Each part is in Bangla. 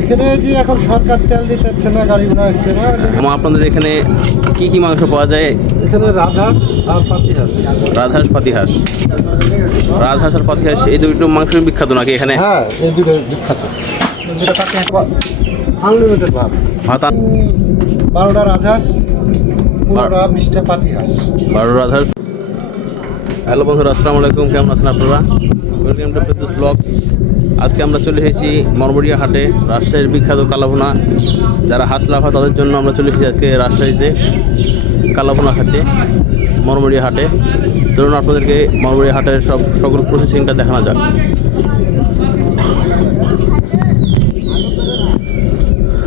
এখানে যে এখন সরকার তেল দিতে হচ্ছে না, গাড়ি ঘোড়া হচ্ছে না। আপনাদের এখানে কি কি মাংস পাওয়া যায়? এখানে রাজহাঁস আর পাতিহাঁস। রাজহাঁস, পাতিহাঁস। রাজহাঁস আর পাতিহাঁস এই দুটো মাংস বিখ্যাত নাকি এখানে? হ্যাঁ, এই দুটো বিখ্যাত। আনলিমিটেড ভাত। ভাত 12টা রাজহাঁস, 15টা 20টা পাতিহাঁস। 12 রাজহাঁস। হ্যালো বন্ধুরা, আসসালামু আলাইকুম। কেমন আছেন আপনারা? Welcome to Ferdous blogs. আজকে আমরা চলে এসেছি মরমরিয়া হাটে, রাজশাহীর বিখ্যাত কালাভুনা। যারা হাঁস লাফা তাদের জন্য আমরা চলে এসেছি আজকে রাজশাহীতে কালাভুনা খাতে, মরমরিয়া হাটে। ধরুন আপনাদেরকে মরমরিয়া হাটের সকল প্রসেসিংটা দেখানো যাক।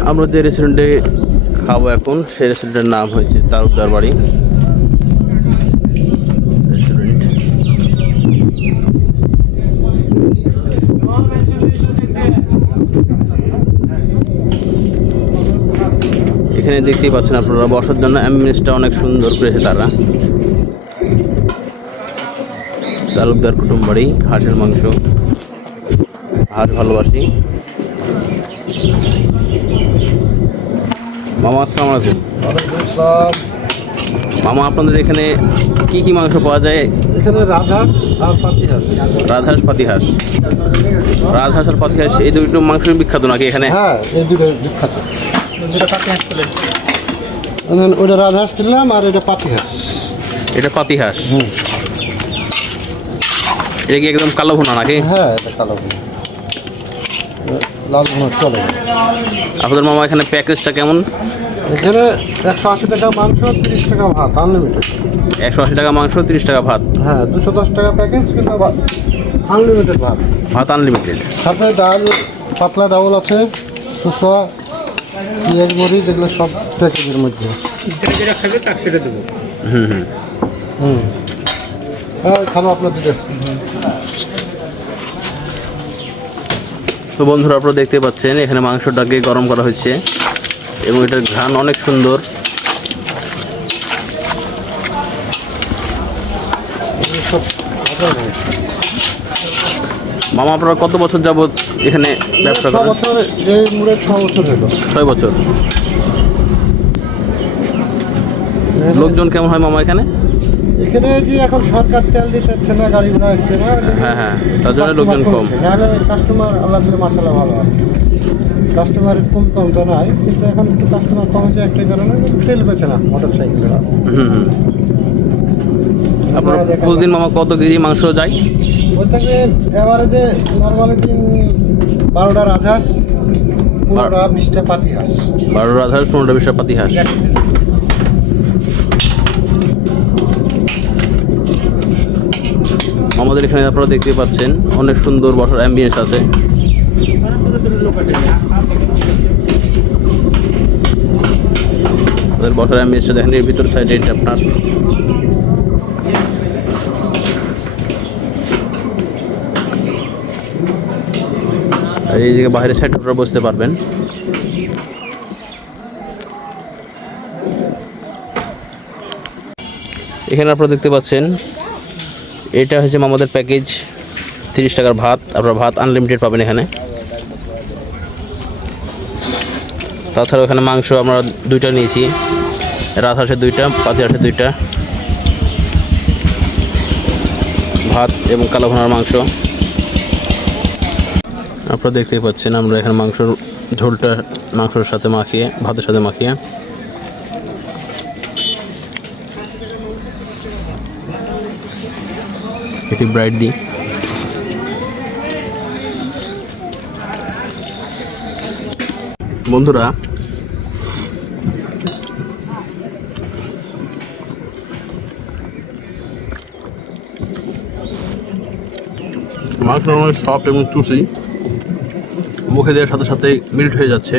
আমরা যে রেস্টুরেন্টে খাবো এখন, সেই রেস্টুরেন্টের নাম হয়েছে তালুকদার বাড়ি রেস্টুরেন্ট। এখানে দেখতেই পাচ্ছেন আপনারা, বসার জন্য অ্যাম্বিয়েন্সটা অনেক সুন্দর করেছে তারা। তালুকদার কুটুম বাড়ি, হাঁসের মাংস, হাঁস ভালোবাসি। মামা আসসালামু আলাইকুম। মামা আপনাদের এখানে কি কি মাংস পাওয়া যায়? এখানে রাজহাঁস আর পাতিহাঁস। রাজহাঁস, পাতিহাঁস। রাজহাঁস আর পাতিহাঁস এই দুটো মাংস বিখ্যাত নাকি এখানে? হ্যাঁ, এই দুটো বিখ্যাত। ওটা রাজহাঁস কিনলাম আর এটা পাতিহাঁস। এটা পাতিহাঁস। এটা কি একদম কালো ভুনা নাকি? হ্যাঁ, এটা কালো ভুনা। লাল ভুনা চলে। আপনাদের মামা এখানে প্যাকেজটা কেমন? এখানে 180 টাকা মাংস, 30 টাকা ভাত, আনলিমিটেড। 180 টাকা মাংস, 30 টাকা ভাত। হ্যাঁ, 210 টাকা প্যাকেজ, কিন্তু আনলিমিটেড ভাত। ভাত আনলিমিটেড। সাথে ডাল, পাতলা ডাউল আছে, শসা, পেঁয়াজ, মরিচ, এগুলো সব প্যাকেজের মধ্যে। হুম হুম। হ্যাঁ, খাবো আপনার দিকে। তো বন্ধুরা, আপনারা দেখতে পাচ্ছেন এখানে মাংসটাকে গরম করা হচ্ছে এবং এটার ঘ্রাণ অনেক সুন্দর। মামা আপনারা কত বছর যাবত এখানে ব্যবসা 6 করেন? বছর, এই মুড়ে 6 বছর হলো। 6 বছর। লোকজন কেমন হয় মামা এখানে? এখানে যে এখন সরকার তেল দিতে হচ্ছে না, গাড়ি ঘোড়া হচ্ছে না। হ্যাঁ হ্যাঁ, তার জন্য লোকজন কম। নাহলে কাস্টমার আল্লাহ দিলে মাসাল্লাহ ভালো হয়। কাস্টমার কম তো নাই, কিন্তু এখন একটু কাস্টমার কমেছে একটা কারণে, তেল বেছে না মোটর সাইকেল। হুম হুম। আপনার প্রতিদিন মামা কত কেজি মাংস যায়? ওই থেকে এভারেজে নর্মালি দিন 12টা রাজহাঁস, 15টা 20টা পাতিহাঁস। 12 রাজহাঁস, 15টা 20টা পাতিহাঁস। আমাদের এখানে আপনারা দেখতে পাচ্ছেন অনেক সুন্দর বসার অ্যাম্বিয়েন্স আছে। আমাদের বসার অ্যাম্বিয়েন্সটা দেখেন, এর ভিতর সাইডে এটা আপনার। আর এই দিকে বাইরের সাইড আপনারা বসতে পারবেন। এখানে আপনারা দেখতে পাচ্ছেন এটা হচ্ছে আমাদের প্যাকেজ, 30 টাকার ভাত। আপনারা ভাত আনলিমিটেড পাবেন এখানে। তাছাড়াও এখানে মাংস আমরা 2টা নিয়েছি, রাজহাঁসের 2টা, পাতিহাঁসের 2টা, ভাত এবং কালো ভুনার মাংস। আপনারা দেখতেই পাচ্ছেন আমরা এখানে মাংসর ঝোলটা মাংসের সাথে মাখিয়ে, ভাতের সাথে মাখিয়ে। এটি ব্রাইট দিই। বন্ধুরা, মাংস অনেক সফট এবং চুষি, মুখে দেওয়ার সাথে সাথে মেল্ট হয়ে যাচ্ছে।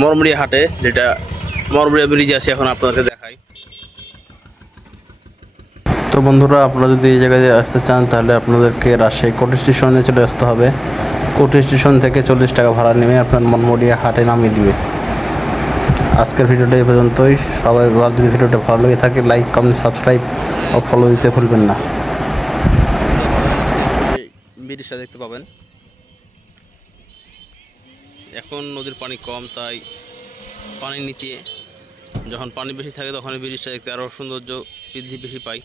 মরমরিয়া হাটে, যেটা মরবরিয়া ব্রিজে আছি, এখন আপনাদেরকে দেখাই। তো বন্ধুরা, আপনারা যদি এই জায়গায় আসতে চান তাহলে আপনাদেরকে রাজশাহী কোর্ট স্টেশনে চলে আসতে হবে। কোর্ট স্টেশন থেকে 40 টাকা ভাড়া নেমে আপনার মনমরিয়া হাটে নামিয়ে দিবে। আজকের ভিডিওটা এই পর্যন্তই। সবাই যদি ভিডিওটা ভালো লেগে থাকে লাইক, কমেন্ট, সাবস্ক্রাইব ও ফলো দিতে ভুলবেন না। ব্রিজটা দেখতে পাবেন। এখন নদীর পানি কম, তাই পানির নিচে যখন পানি বেশি থাকে তখন এই ব্রিজটা দেখতে আরও সৌন্দর্য বৃদ্ধি বেশি পায়।